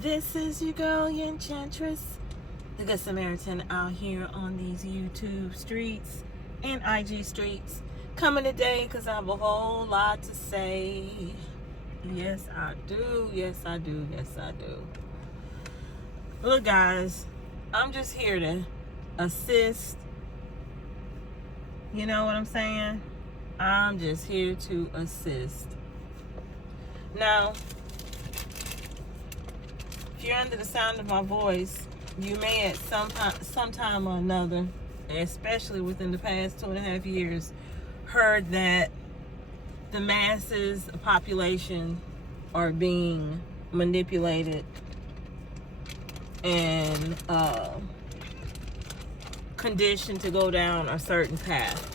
This is your girl, your enchantress, the Good Samaritan, out here on these YouTube streets and IG streets. Coming today because I have a whole lot to say. Yes, I do. Yes, I do. Yes, I do. Look, guys, I'm just here to assist. You know what I'm saying? I'm just here to assist. Now, if you're under the sound of my voice, you may at some time or another, especially within the past 2.5 years, heard that the masses of population are being manipulated and conditioned to go down a certain path.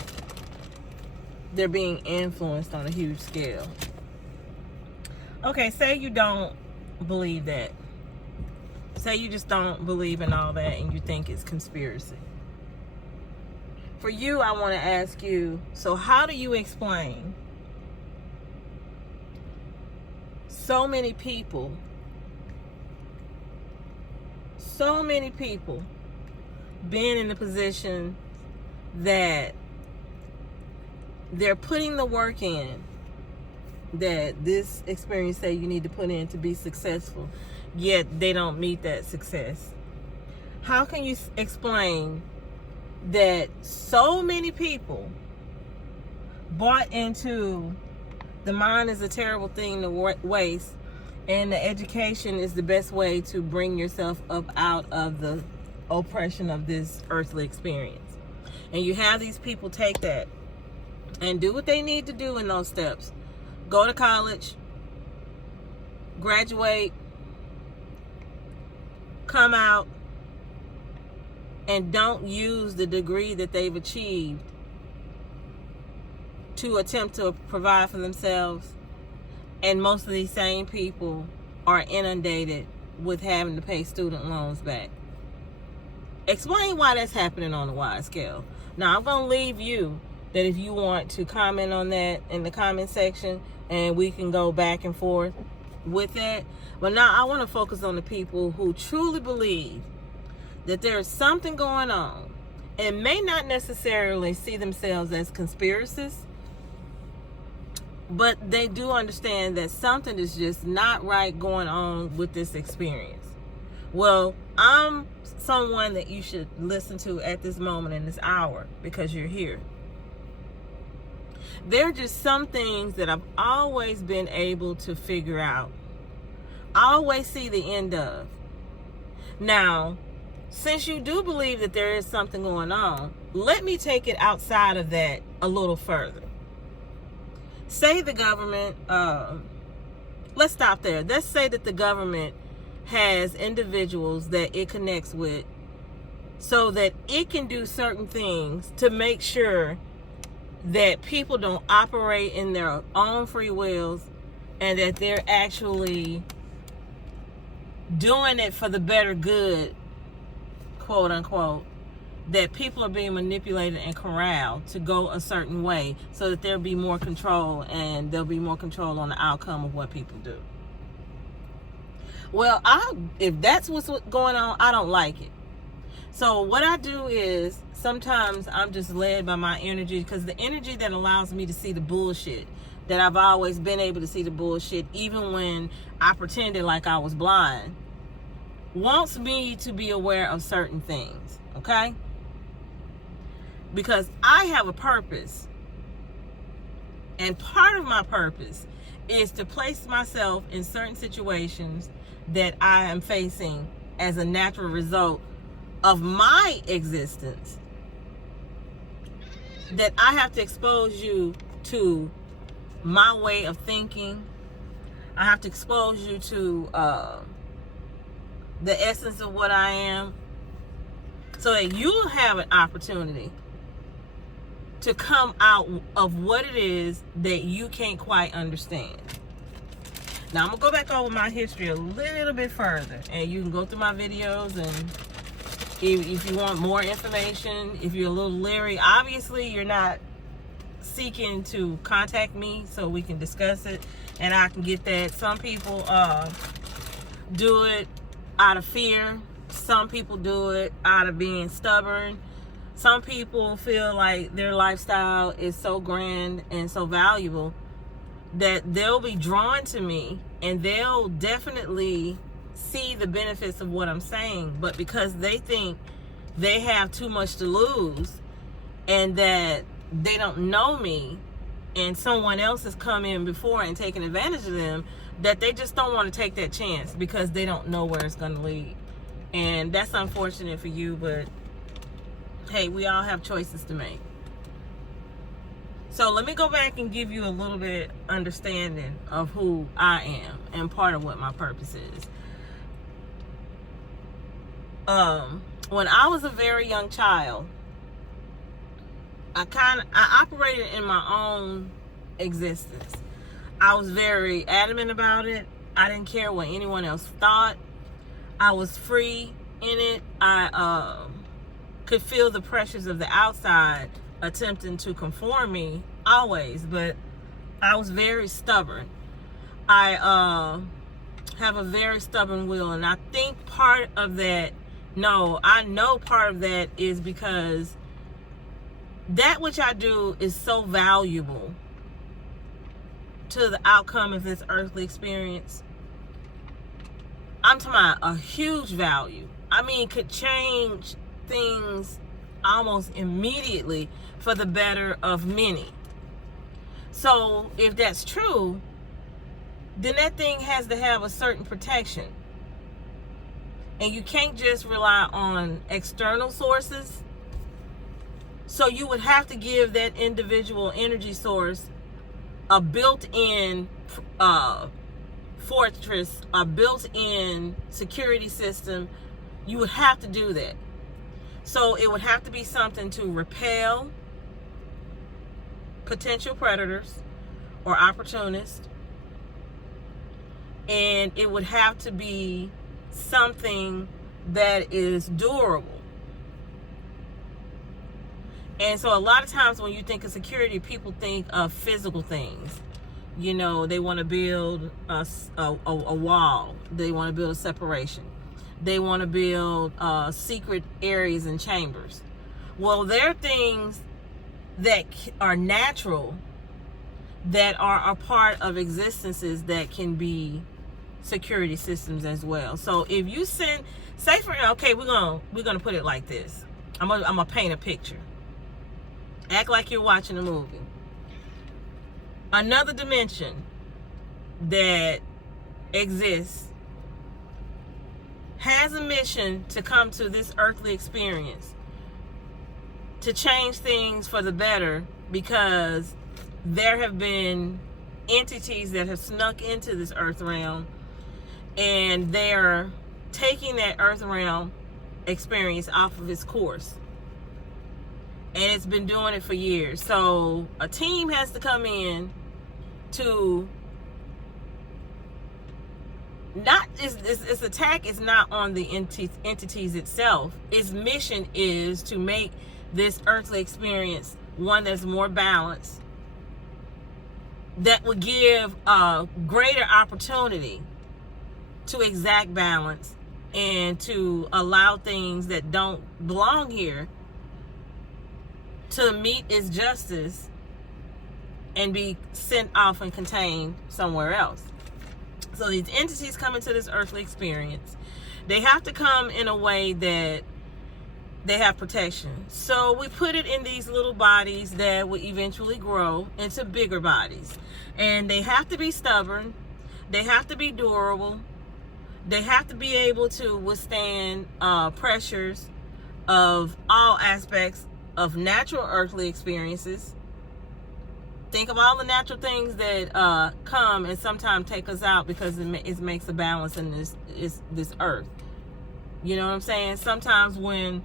They're being influenced on a huge scale. Okay, say you don't believe that. Say you just don't believe in all that and you think it's conspiracy. For you, I want to ask you, so how do you explain so many people being in the position that they're putting the work in that this experience say you need to put in to be successful, yet they don't meet that success? How can you explain that so many people bought into the mind is a terrible thing to waste and the education is the best way to bring yourself up out of the oppression of this earthly experience? And you have these people take that and do what they need to do in those steps. Go to college, graduate, come out, and don't use the degree that they've achieved to attempt to provide for themselves. And most of these same people are inundated with having to pay student loans back. Explain why that's happening on a wide scale. Now, I'm going to leave you that if you want to comment on that in the comment section, and we can go back and forth with that. But now I want to focus on the people who truly believe that there is something going on and may not necessarily see themselves as conspiracists, but they do understand that something is just not right going on with this experience. Well, I'm someone that you should listen to at this moment in this hour because you're here. There are just some things that I've always been able to figure out. I always see the end of. Now, since you do believe that there is something going on, let me take it outside of that a little further. Say the government, let's stop there. Let's say that the government has individuals that it connects with so that it can do certain things to make sure that people don't operate in their own free wills and that they're actually doing it for the better good, quote unquote, that people are being manipulated and corralled to go a certain way so that there'll be more control and there'll be more control on the outcome of what people do. Well, if that's what's going on, I don't like it. So what I do is sometimes I'm just led by my energy, because the energy that allows me to see the bullshit, that I've always been able to see the bullshit even when I pretended like I was blind, wants me to be aware of certain things, okay? Because I have a purpose. And part of my purpose is to place myself in certain situations that I am facing as a natural result of my existence, that I have to expose you to my way of thinking. I have to expose you to the essence of what I am, so that you'll have an opportunity to come out of what it is that you can't quite understand. Now, I'm going to go back over my history a little bit further, and you can go through my videos, and if you want more information, if you're a little leery, obviously you're not seeking to contact me so we can discuss it and I can get that. Some people do it out of fear. Some people do it out of being stubborn. Some people feel like their lifestyle is so grand and so valuable that they'll be drawn to me, and they'll definitely see the benefits of what I'm saying, but because they think they have too much to lose and that they don't know me and someone else has come in before and taken advantage of them, that they just don't want to take that chance because they don't know where it's going to lead. And that's unfortunate for you, but hey, we all have choices to make. So let me go back and give you a little bit understanding of who I am and part of what my purpose is. When I was a very young child, I operated in my own existence. I was very adamant about it. I didn't care what anyone else thought. I was free in it. I could feel the pressures of the outside attempting to conform me always, but I was very stubborn. I have a very stubborn will, and I think part of that, I know part of that is because that which I do is so valuable to the outcome of this earthly experience. I'm talking about a huge value. I mean, could change things almost immediately for the better of many. So if that's true, then that thing has to have a certain protection. And you can't just rely on external sources. So you would have to give that individual energy source a built-in fortress, a built-in security system. You would have to do that. So it would have to be something to repel potential predators or opportunists. And it would have to be something that is durable. And so a lot of times when you think of security, people think of physical things. You know, they want to build a wall. They want to build a separation. They want to build secret areas and chambers. Well, there are things that are natural that are a part of existences that can be security systems as well. So if you send, say for, okay, we're gonna put it like this. I'm gonna paint a picture. Act like you're watching a movie. Another dimension that exists has a mission to come to this earthly experience to change things for the better, because there have been entities that have snuck into this earth realm, and they're taking that earth realm experience off of its course. And it's been doing it for years. So a team has to come in to its attack is not on the entities itself. Its mission is to make this earthly experience one that's more balanced, that would give a greater opportunity to exact balance and to allow things that don't belong here to meet its justice and be sent off and contained somewhere else. So these entities come into this earthly experience. They have to come in a way that they have protection. So we put it in these little bodies that will eventually grow into bigger bodies. And they have to be stubborn. They have to be durable. They have to be able to withstand pressures of all aspects of natural earthly experiences. Think of all the natural things that come and sometimes take us out because it makes a balance in this earth. You know what I'm saying? Sometimes when,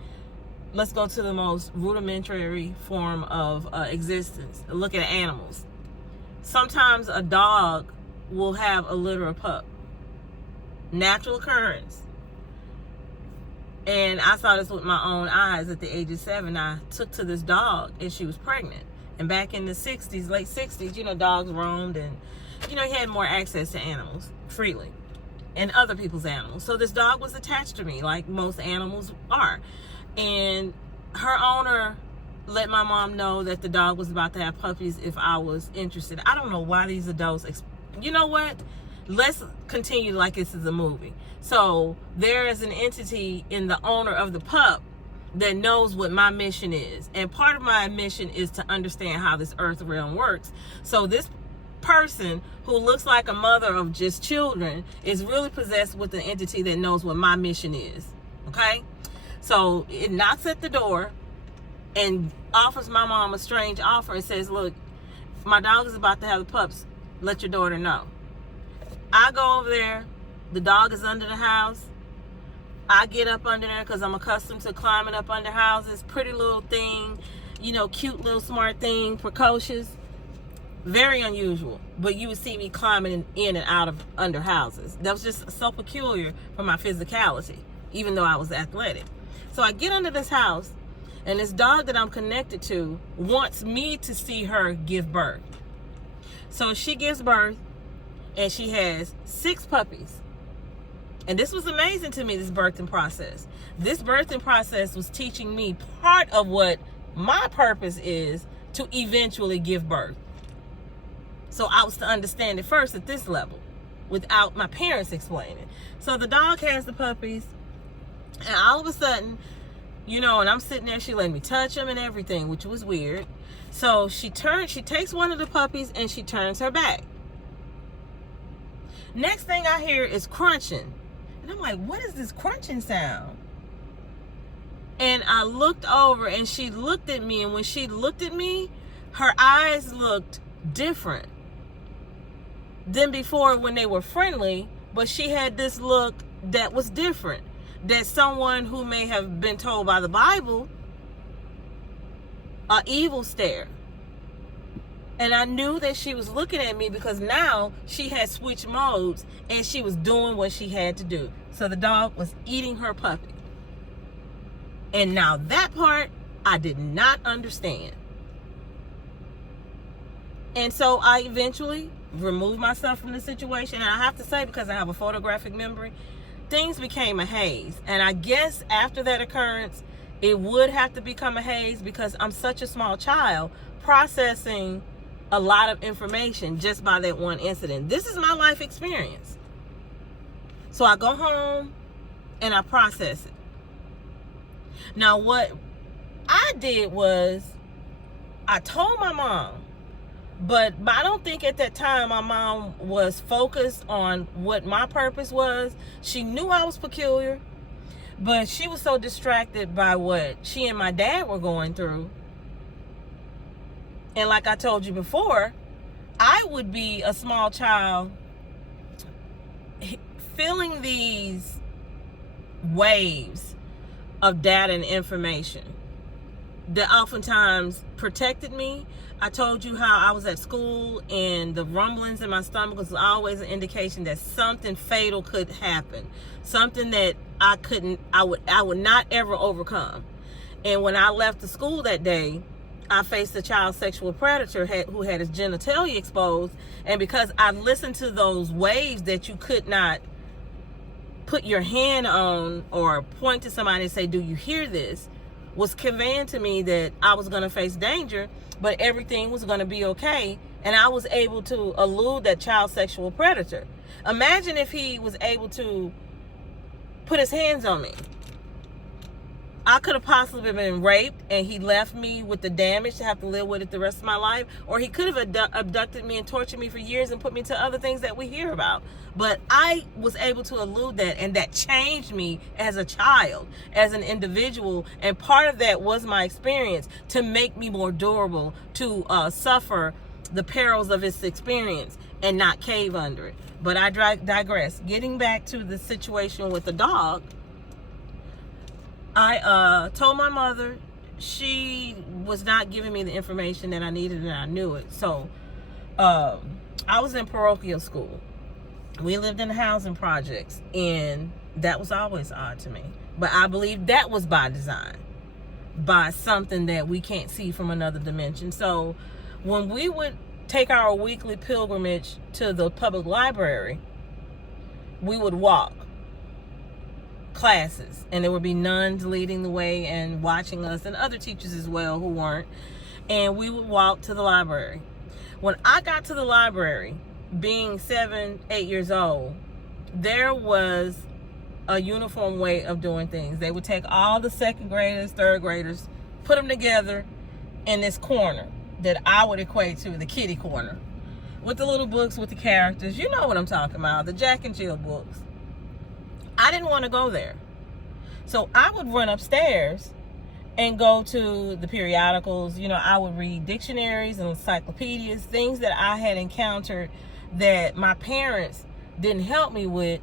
let's go to the most rudimentary form of existence. Look at animals. Sometimes a dog will have a litter of pup. Natural occurrence. And I saw this with my own eyes at the age of 7. I took to this dog and she was pregnant. And back in the 60s, late 60s, dogs roamed and, you had more access to animals freely. and other people's animals. So this dog was attached to me like most animals are. And her owner let my mom know that the dog was about to have puppies if I was interested. I don't know why these adults, you know what? Let's continue like this is a movie. So there is an entity in the owner of the pup that knows what my mission is. And part of my mission is to understand how this earth realm works. So this person who looks like a mother of just children is really possessed with an entity that knows what my mission is. Okay? So it knocks at the door and offers my mom a strange offer and says, look, my dog is about to have the pups. Let your daughter know. I go over there. The dog is under the house. I get up under there because I'm accustomed to climbing up under houses. Pretty little thing, you know, cute little smart thing, precocious. Very unusual. But you would see me climbing in and out of under houses. That was just so peculiar for my physicality, even though I was athletic. So I get under this house, and this dog that I'm connected to wants me to see her give birth. So she gives birth, and she has 6 puppies. And this was amazing to me, this birthing process. This birthing process was teaching me part of what my purpose is to eventually give birth. So I was to understand it first at this level without my parents explaining. So the dog has the puppies, and all of a sudden, you know, and I'm sitting there, she let me touch them and everything, which was weird. So she takes one of the puppies and she turns her back. Next thing I hear is crunching. And I'm like, what is this crunching sound? And I looked over and she looked at me, and when she looked at me, her eyes looked different than before when they were friendly, but she had this look that was different. That someone who may have been told by the Bible, an evil stare. And I knew that she was looking at me because now she had switched modes and she was doing what she had to do. So the dog was eating her puppy. And now that part, I did not understand. And so I eventually removed myself from the situation. And I have to say, because I have a photographic memory, things became a haze. And I guess after that occurrence, it would have to become a haze because I'm such a small child processing a lot of information just by that one incident. This is my life experience. So I go home and I process it. Now what I did was I told my mom, but I don't think at that time my mom was focused on what my purpose was. She knew I was peculiar, but she was so distracted by what she and my dad were going through. And like I told you before, I would be a small child feeling these waves of data and information that oftentimes protected me. I told you how I was at school and the rumblings in my stomach was always an indication that something fatal could happen. Something that I would not ever overcome. And when I left the school that day, I faced a child sexual predator who had his genitalia exposed. And because I listened to those waves that you could not put your hand on or point to somebody and say, do you hear this? Was conveying to me that I was going to face danger, but everything was going to be okay. And I was able to elude that child sexual predator. Imagine if he was able to put his hands on me. I could have possibly been raped and he left me with the damage to have to live with it the rest of my life. Or he could have abducted me and tortured me for years and put me to other things that we hear about. But I was able to elude that, and that changed me as a child, as an individual. And part of that was my experience to make me more durable, to suffer the perils of its experience and not cave under it. But I digress. Getting back to the situation with the dog, I told my mother. She was not giving me the information that I needed, and I knew it. So I was in parochial school. We lived in housing projects, and that was always odd to me. But I believe that was by design, by something that we can't see from another dimension. So when we would take our weekly pilgrimage to the public library, we would walk classes, and there would be nuns leading the way and watching us, and other teachers as well who weren't, and we would walk to the library. When I got to the library, being 7, 8 years old, there was a uniform way of doing things. They would take all the second graders, third graders, put them together in this corner that I would equate to the kiddie corner, with the little books with the characters. You know what I'm talking about, the Jack and Jill books. I didn't want to go there. So I would run upstairs and go to the periodicals. You know, I would read dictionaries and encyclopedias, things that I had encountered that my parents didn't help me with.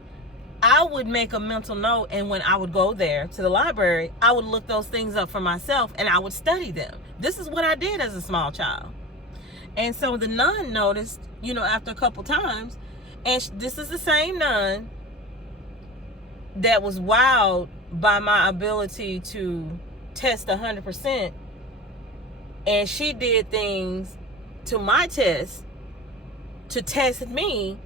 I would make a mental note, and when I would go there to the library, I would look those things up for myself and I would study them. This is what I did as a small child. And so the nun noticed, you know, after a couple times, and this is the same nun that was wowed by my ability to test 100%, and she did things to my test to test me,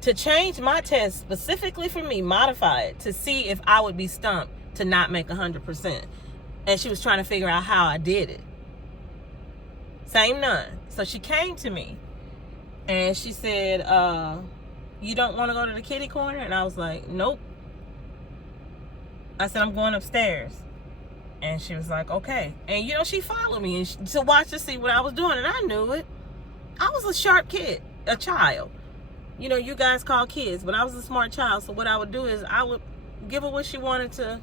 to change my test specifically for me, modify it to see if I would be stumped to not make 100%. And she was trying to figure out how I did it. Same nun. So she came to me and she said, you don't want to go to the kiddie corner? And I was like, nope. I said, I'm going upstairs. And she was like, okay. And you know, she followed me to watch to see what I was doing, and I knew it. I was a sharp kid, a child. You know, you guys call kids, but I was a smart child. So what I would do is I would give her what she wanted to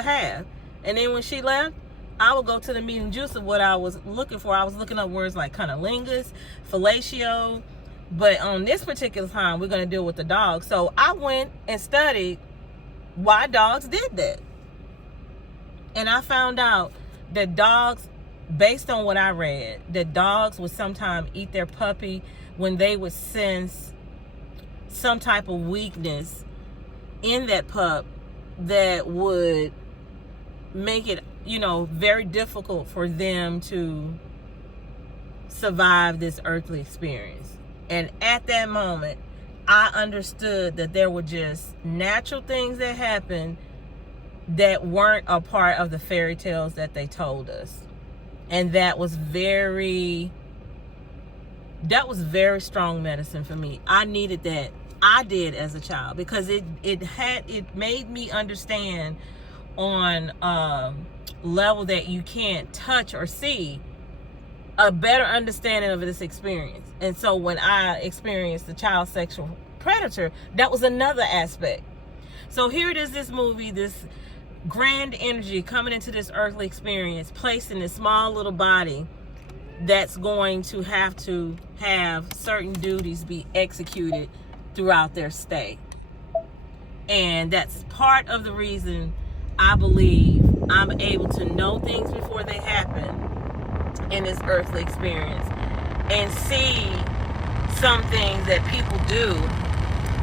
have. And then when she left, I would go to the meat and juice of what I was looking for. I was looking up words like cunnilingus, fellatio. But on this particular time, we're going to deal with the dog. So I went and studied why dogs did that. And I found out that dogs, based on what I read, that dogs would sometimes eat their puppy when they would sense some type of weakness in that pup that would make it, you know, very difficult for them to survive this earthly experience. And at that moment, I understood that there were just natural things that happened that weren't a part of the fairy tales that they told us. And that was very strong medicine for me. I needed that. I did as a child, because it made me understand on a level that you can't touch or see, a better understanding of this experience. And so when I experienced the child sexual predator, that was another aspect. So here it is, this movie, this grand energy coming into this earthly experience, placed in this small little body that's going to have certain duties be executed throughout their stay. And that's part of the reason I believe I'm able to know things before they happen in this earthly experience, and see some things that people do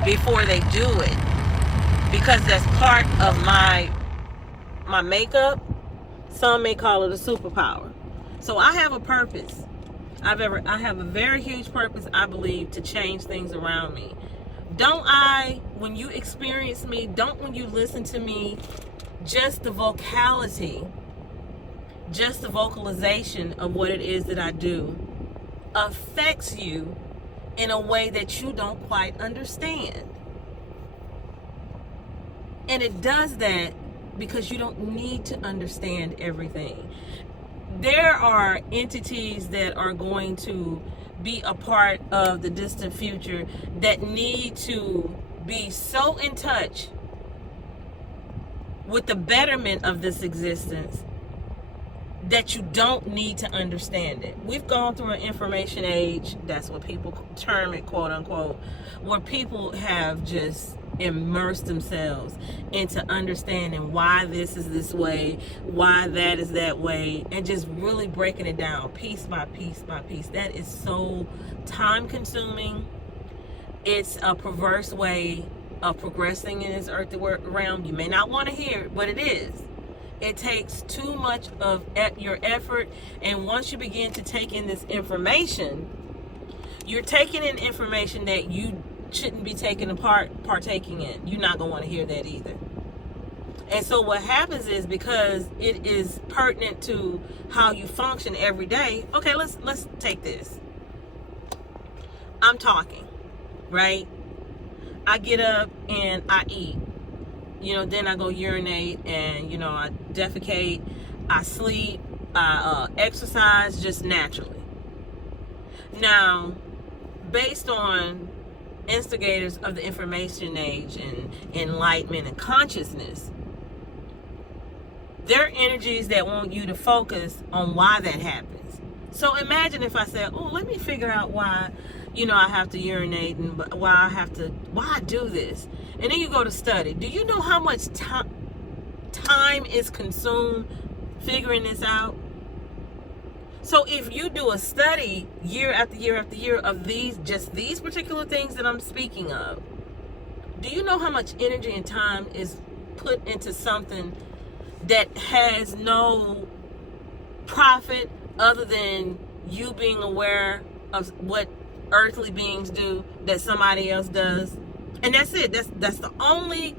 before they do it, because that's part of my makeup. Some may call it a superpower. So I have a purpose. I have a very huge purpose, I believe, to change things around me. When you experience me, when you listen to me, just the vocality, just the vocalization of what it is that I do affects you in a way that you don't quite understand. And it does that because you don't need to understand everything. There are entities that are going to be a part of the distant future that need to be so in touch with the betterment of this existence that you don't need to understand it. We've gone through an information age, that's what people term it, quote unquote, where people have just immersed themselves into understanding why this is this way, why that is that way, and just really breaking it down piece by piece by piece. That is so time consuming. It's a perverse way of progressing in this earthly realm. You may not want to hear it, but it is. It takes too much of your effort, and once you begin to take in this information, you're taking in information that you shouldn't be partaking in. You're not going to want to hear that either. And so what happens is, because it is pertinent to how you function every day. Okay, let's take this. I'm talking, right? I get up and I eat. Then I go urinate, and I defecate, I sleep, I exercise just naturally. Now, based on instigators of the information age and enlightenment and consciousness, there are energies that want you to focus on why that happens. So imagine if I said, oh, let me figure out why, I have to urinate, and why I do this. And then you go to study. Do you know how much time is consumed figuring this out? So if you do a study year after year after year of these particular things that I'm speaking of, do you know how much energy and time is put into something that has no profit other than you being aware of what earthly beings do that somebody else does? And that's it. That's the only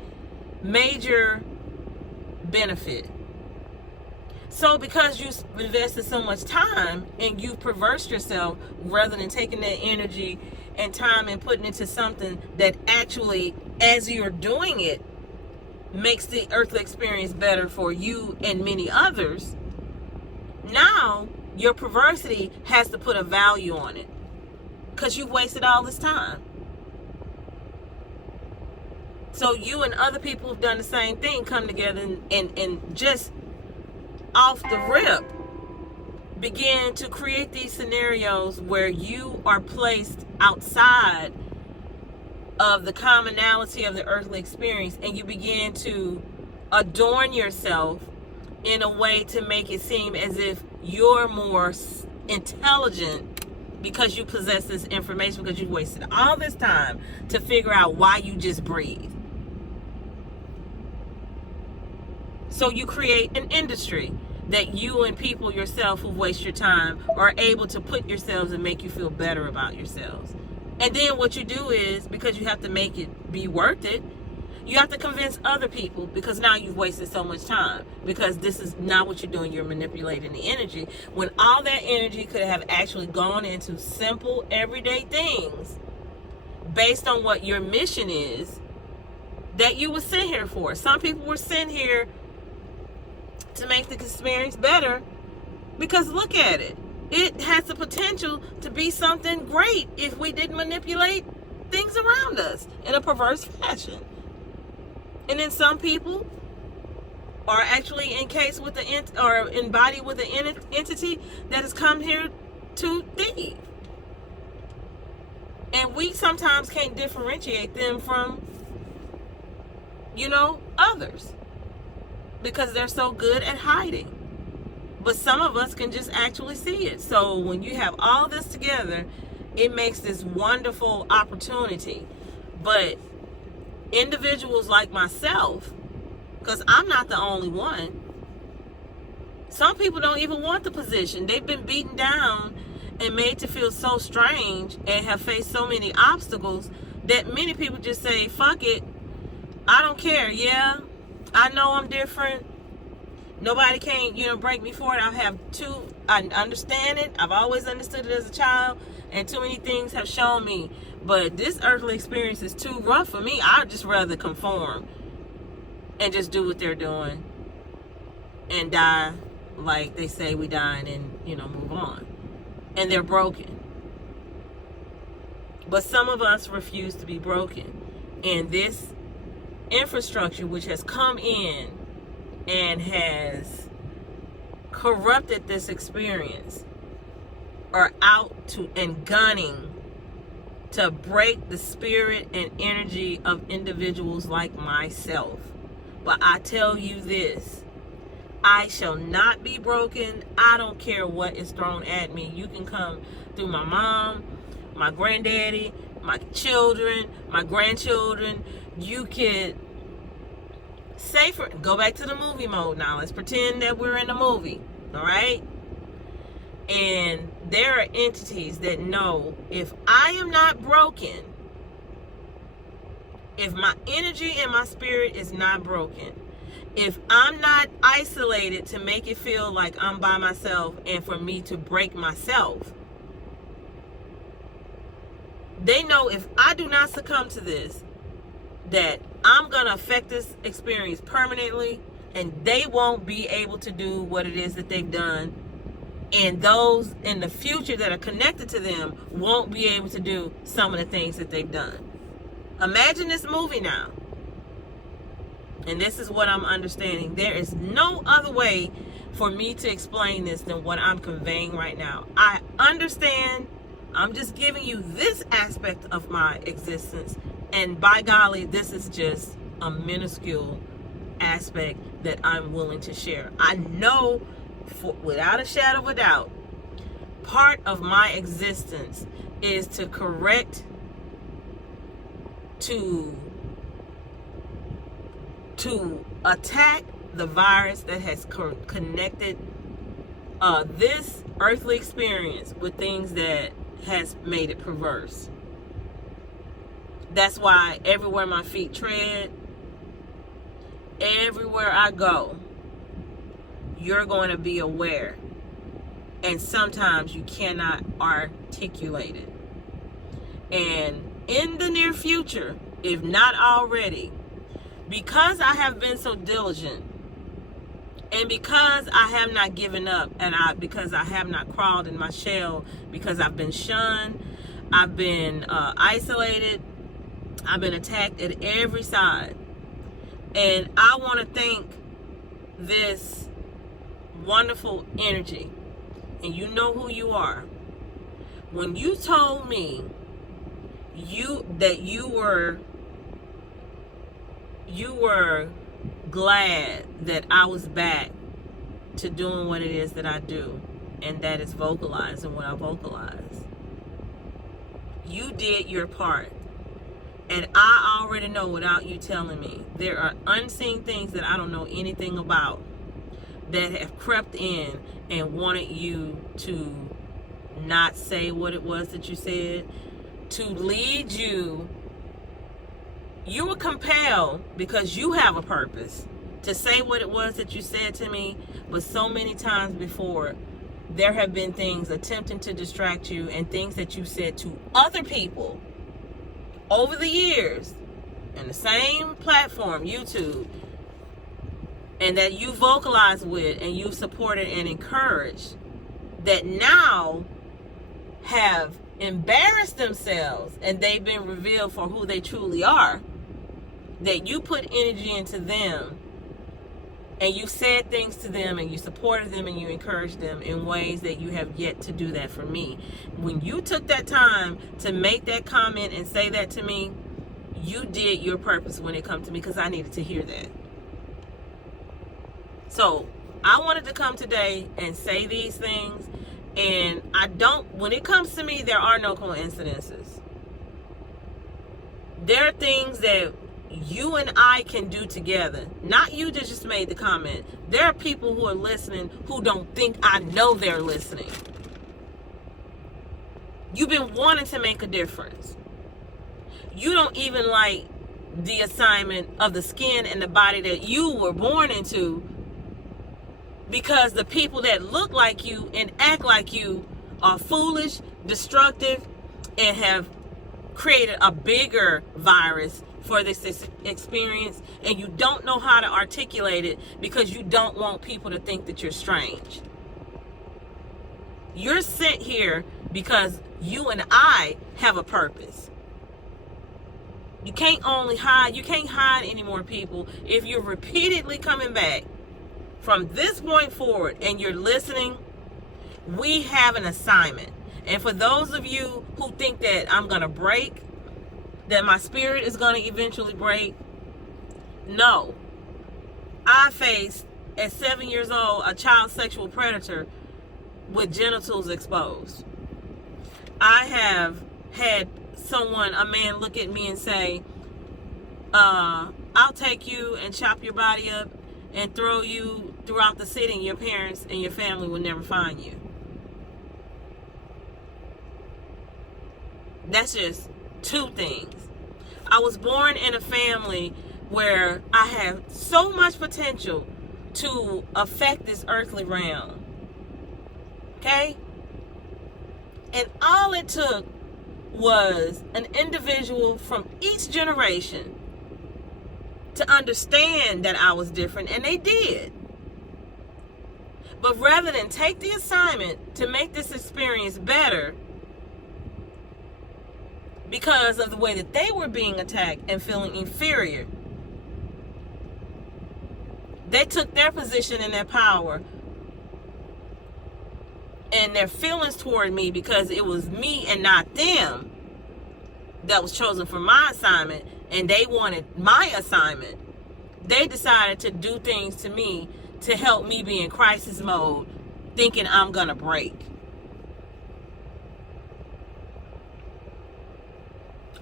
major benefit. So because you invested so much time and you perversed yourself, rather than taking that energy and time and putting it into something that actually, as you're doing it, makes the earthly experience better for you and many others, now your perversity has to put a value on it, because you've wasted all this time. So you and other people who've done the same thing come together and just off the rip begin to create these scenarios where you are placed outside of the commonality of the earthly experience, and you begin to adorn yourself in a way to make it seem as if you're more intelligent because you possess this information, because you wasted all this time to figure out why you just breathe. So you create an industry that you and people yourself who waste your time are able to put yourselves and make you feel better about yourselves. And then what you do is, because you have to make it be worth it, you have to convince other people, because now you've wasted so much time, because this is not what you're doing. You're manipulating the energy, when all that energy could have actually gone into simple everyday things based on what your mission is that you were sent here for. Some people were sent here to make the experience better, because look at it. It has the potential to be something great if we didn't manipulate things around us in a perverse fashion. And then some people are actually encased with or embodied with an entity that has come here to thieve. And we sometimes can't differentiate them from, others, because they're so good at hiding. But some of us can just actually see it. So when you have all this together, it makes this wonderful opportunity. But individuals like myself, because I'm not the only one, some people don't even want the position. They've been beaten down and made to feel so strange and have faced so many obstacles that many people just say, fuck it, I don't care. Yeah, I know I'm different. Nobody can, break me for it. I understand it. I've always understood it as a child, and too many things have shown me. But this earthly experience is too rough for me. I'd just rather conform and just do what they're doing and die like they say we die, and move on. And they're broken. But some of us refuse to be broken. And this infrastructure, which has come in and has corrupted this experience, are out to and gunning to break the spirit and energy of individuals like myself. But I tell you this, I shall not be broken. I don't care what is thrown at me. You can come through my mom, my granddaddy, my children, my grandchildren. You could go back to the movie mode now. Let's pretend that we're in a movie, all right? And there are entities that know, if I am not broken, if my energy and my spirit is not broken, if I'm not isolated to make it feel like I'm by myself and for me to break myself, they know if I do not succumb to this, that I'm going to affect this experience permanently, and they won't be able to do what it is that they've done. And those in the future that are connected to them won't be able to do some of the things that they've done. Imagine this movie now. And this is what I'm understanding. There is no other way for me to explain this than what I'm conveying right now. I understand. I'm just giving you this aspect of my existence. And by golly, this is just a minuscule aspect that I'm willing to share. I know without a shadow of a doubt, part of my existence is to correct, to attack the virus that has connected this earthly experience with things that has made it perverse. That's why everywhere my feet tread, everywhere I go, you're going to be aware. And sometimes you cannot articulate it. And in the near future, if not already, because I have been so diligent, and because I have not given up, and because I have not crawled in my shell, because I've been shunned, I've been isolated, I've been attacked at every side. And I want to thank this wonderful energy. And you know who you are. When you told me that you were glad that I was back to doing what it is that I do, and that is vocalizing what I vocalize. You did your part. And I already know without you telling me, there are unseen things that I don't know anything about that have crept in and wanted you to not say what it was that you said, to lead you. You were compelled, because you have a purpose, to say what it was that you said to me. But so many times before, there have been things attempting to distract you, and things that you said to other people over the years in the same platform, YouTube, and that you vocalize with and you supported and encouraged, that now have embarrassed themselves and they've been revealed for who they truly are, that you put energy into them and you said things to them and you supported them and you encouraged them in ways that you have yet to do that for me. When you took that time to make that comment and say that to me, you did your purpose when it comes to me, because I needed to hear that. So I wanted to come today and say these things. And when it comes to me, there are no coincidences. There are things that you and I can do together. Not you that just made the comment. There are people who are listening who don't think I know they're listening. You've been wanting to make a difference. You don't even like the assignment of the skin and the body that you were born into, because the people that look like you and act like you are foolish, destructive, and have created a bigger virus for this experience, and you don't know how to articulate it because you don't want people to think that you're strange. You're sent here because you and I have a purpose. You can't hide anymore, people. If you're repeatedly coming back from this point forward and you're listening, we have an assignment. And for those of you who think that I'm going to break, that my spirit is going to eventually break, no. I faced, at 7 years old, a child sexual predator with genitals exposed. I have had a man look at me and say, I'll take you and chop your body up and throw you throughout the city, and your parents and your family will never find you. That's just two things. I was born in a family where I have so much potential to affect this earthly realm. Okay? And all it took was an individual from each generation to understand that I was different, and they did. But rather than take the assignment to make this experience better because of the way that they were being attacked and feeling inferior, they took their position and their power and their feelings toward me, because it was me and not them that was chosen for my assignment, and they wanted my assignment. They decided to do things to me to help me be in crisis mode, thinking I'm gonna break.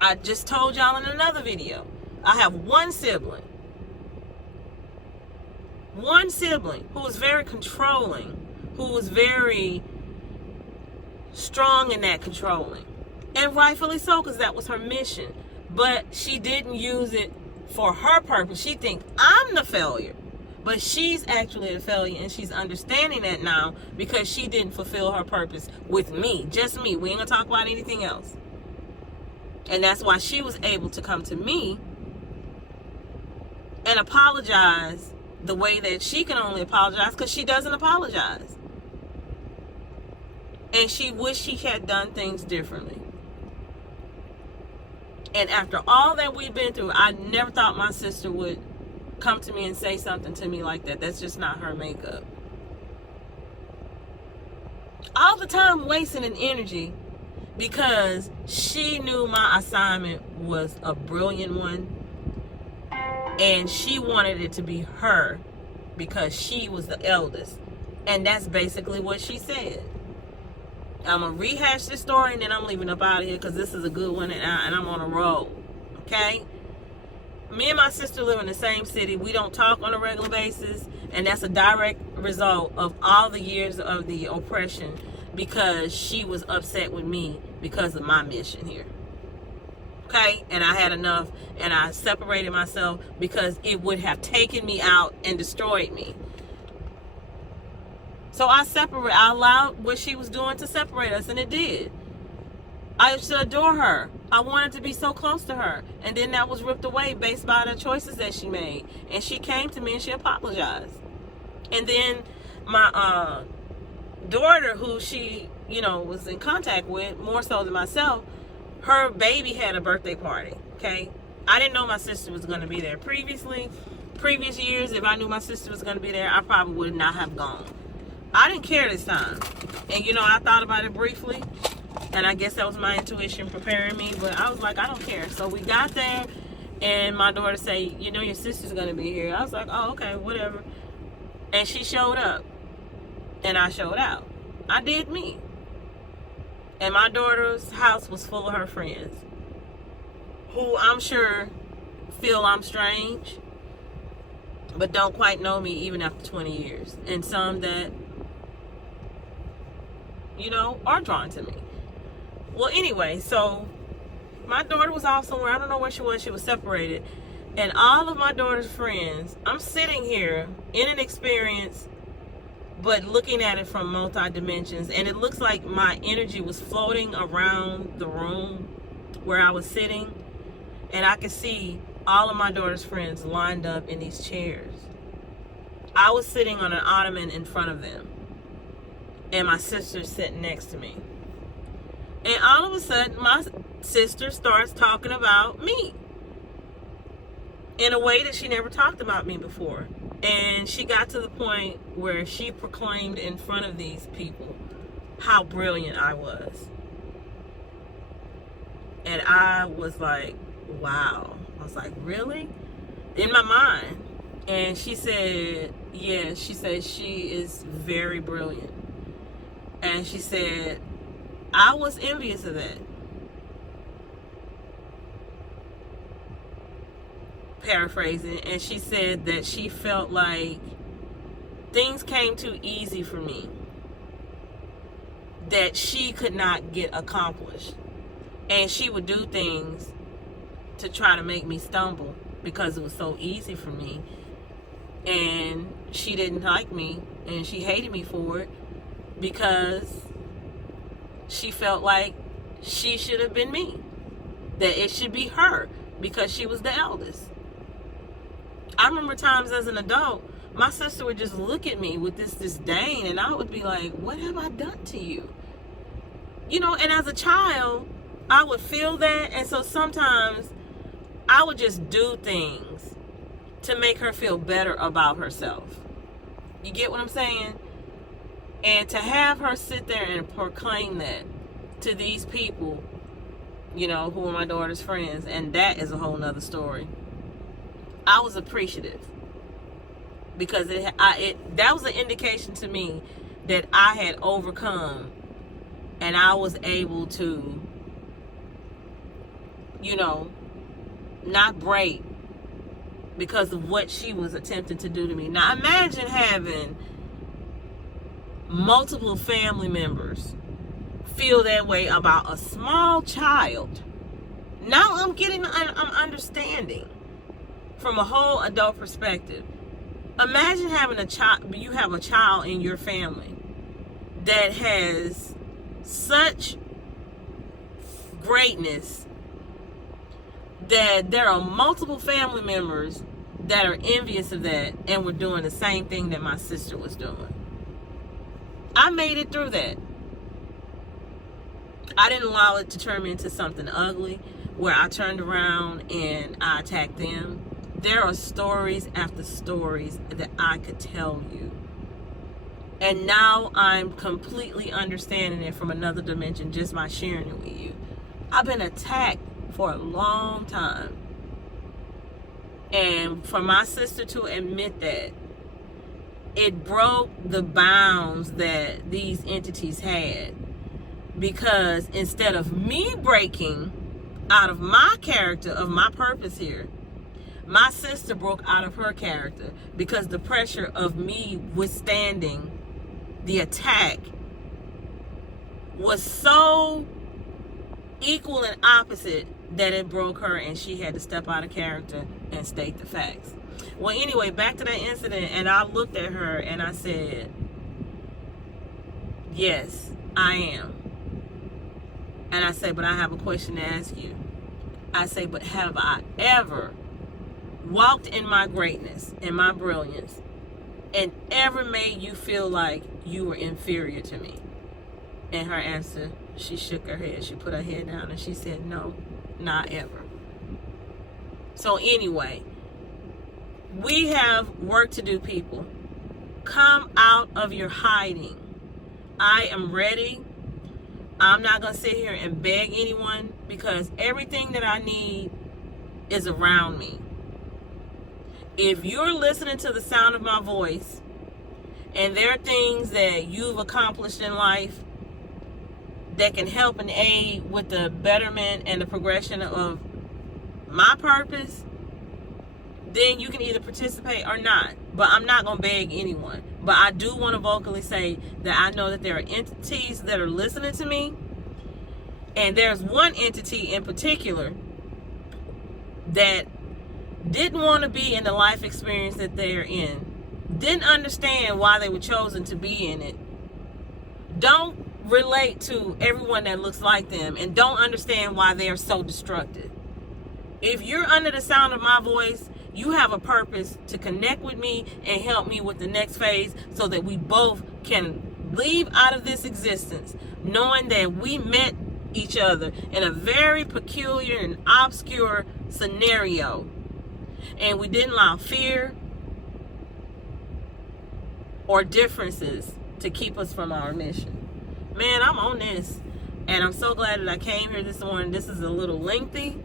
I just told y'all in another video, I have one sibling who was very controlling, who was very strong in that controlling, and rightfully so, because that was her mission. But she didn't use it for her purpose. She thinks I'm the failure, but she's actually the failure, and she's understanding that now because she didn't fulfill her purpose with me, just me. We ain't gonna talk about anything else. And that's why she was able to come to me and apologize the way that she can only apologize, because she doesn't apologize. And she wished she had done things differently. And after all that we've been through, I never thought my sister would come to me and say something to me like that. That's just not her makeup. All the time wasting an energy because she knew my assignment was a brilliant one, and she wanted it to be her because she was the eldest. And that's basically what she said. I'm going to rehash this story, and then I'm leaving up out of here because this is a good one, and I'm on a roll. Okay? Me and my sister live in the same city. We don't talk on a regular basis, and that's a direct result of all the years of the oppression, because she was upset with me because of my mission here. Okay? And I had enough, and I separated myself because it would have taken me out and destroyed me. So I allowed what she was doing to separate us, and it did. I used to adore her. I wanted to be so close to her. And then that was ripped away based by the choices that she made. And she came to me and she apologized. And then my daughter, who she, was in contact with, more so than myself, her baby had a birthday party, okay? I didn't know my sister was going to be there. Previous years, if I knew my sister was going to be there, I probably would not have gone. I didn't care this time. And, I thought about it briefly. And I guess that was my intuition preparing me. But I was like, I don't care. So we got there. And my daughter said, your sister's going to be here. I was like, oh, okay, whatever. And she showed up. And I showed out. I did me. And my daughter's house was full of her friends, who I'm sure feel I'm strange, but don't quite know me even after 20 years. And some that, are drawn to me. Well, anyway, so my daughter was off somewhere. I don't know where she was. She was separated. And all of my daughter's friends, I'm sitting here in an experience, but looking at it from multi-dimensions. And it looks like my energy was floating around the room where I was sitting. And I could see all of my daughter's friends lined up in these chairs. I was sitting on an ottoman in front of them. And my sister's sitting next to me. And all of a sudden, my sister starts talking about me in a way that she never talked about me before. And she got to the point where she proclaimed in front of these people how brilliant I was. And I was like, wow. I was like, really? In my mind. And she said, yeah, she said she is very brilliant. And she said, I was envious of that. Paraphrasing. And she said that she felt like things came too easy for me, that she could not get accomplished. And she would do things to try to make me stumble because it was so easy for me. And she didn't like me, and she hated me for it because she felt like she should have been me, that it should be her because she was the eldest. I remember times as an adult, my sister would just look at me with this disdain, and I would be like, what have I done to you? You know, and as a child, I would feel that, and so sometimes I would just do things to make her feel better about herself. You get what I'm saying? And to have her sit there and proclaim that to these people, you know, who are my daughter's friends, and that is a whole nother story. I was appreciative because that was an indication to me that I had overcome, and I was able to, you know, not break because of what she was attempting to do to me. Now imagine having multiple family members feel that way about a small child. Now I'm understanding from a whole adult perspective. Imagine having you have a child in your family that has such greatness that there are multiple family members that are envious of that and were doing the same thing that my sister was doing. I made it through that. I didn't allow it to turn me into something ugly where I turned around and I attacked them. There are stories after stories that I could tell you. And now I'm completely understanding it from another dimension just by sharing it with you. I've been attacked for a long time. And for my sister to admit that, it broke the bounds that these entities had. Because instead of me breaking out of my character, of my purpose here, my sister broke out of her character because the pressure of me withstanding the attack was so equal and opposite that it broke her, and she had to step out of character and state the facts. Well, anyway, back to that incident, and I looked at her and I said, yes, I am. And I said, but I have a question to ask you. I say, but have I ever walked in my greatness, in my brilliance, and ever made you feel like you were inferior to me? And her answer, she shook her head. She put her head down and she said, no, not ever. So anyway, we have work to do, people. Come out of your hiding. I am ready. I'm not going to sit here and beg anyone because everything that I need is around me. If you're listening to the sound of my voice and there are things that you've accomplished in life that can help and aid with the betterment and the progression of my purpose, then you can either participate or not. But I'm not going to beg anyone. But I do want to vocally say that I know that there are entities that are listening to me. And there's one entity in particular that didn't want to be in the life experience that they're in. Didn't understand why they were chosen to be in it. Don't relate to everyone that looks like them. And don't understand why they are so destructive. If you're under the sound of my voice, you have a purpose to connect with me and help me with the next phase so that we both can leave out of this existence knowing that we met each other in a very peculiar and obscure scenario. And we didn't allow fear or differences to keep us from our mission. Man, I'm on this. And I'm so glad that I came here this morning. This is a little lengthy.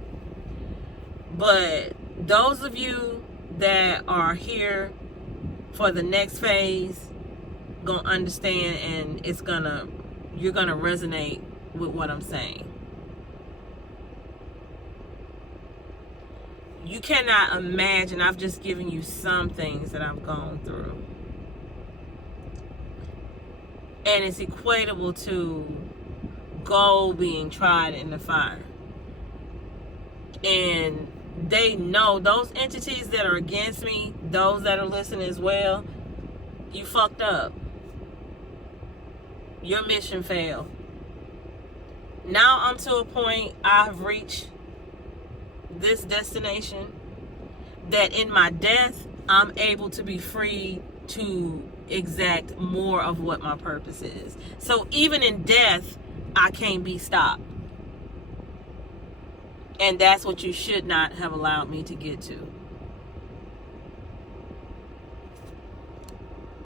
But those of you that are here for the next phase gonna understand, and you're gonna resonate with what I'm saying. You cannot imagine, I've just given you some things that I've gone through. And it's equatable to gold being tried in the fire. And they know, those entities that are against me, those that are listening as well, you fucked up. Your mission failed. Now I'm to a point, I've reached this destination, that in my death, I'm able to be free to exact more of what my purpose is. So even in death, I can't be stopped. And that's what you should not have allowed me to get to.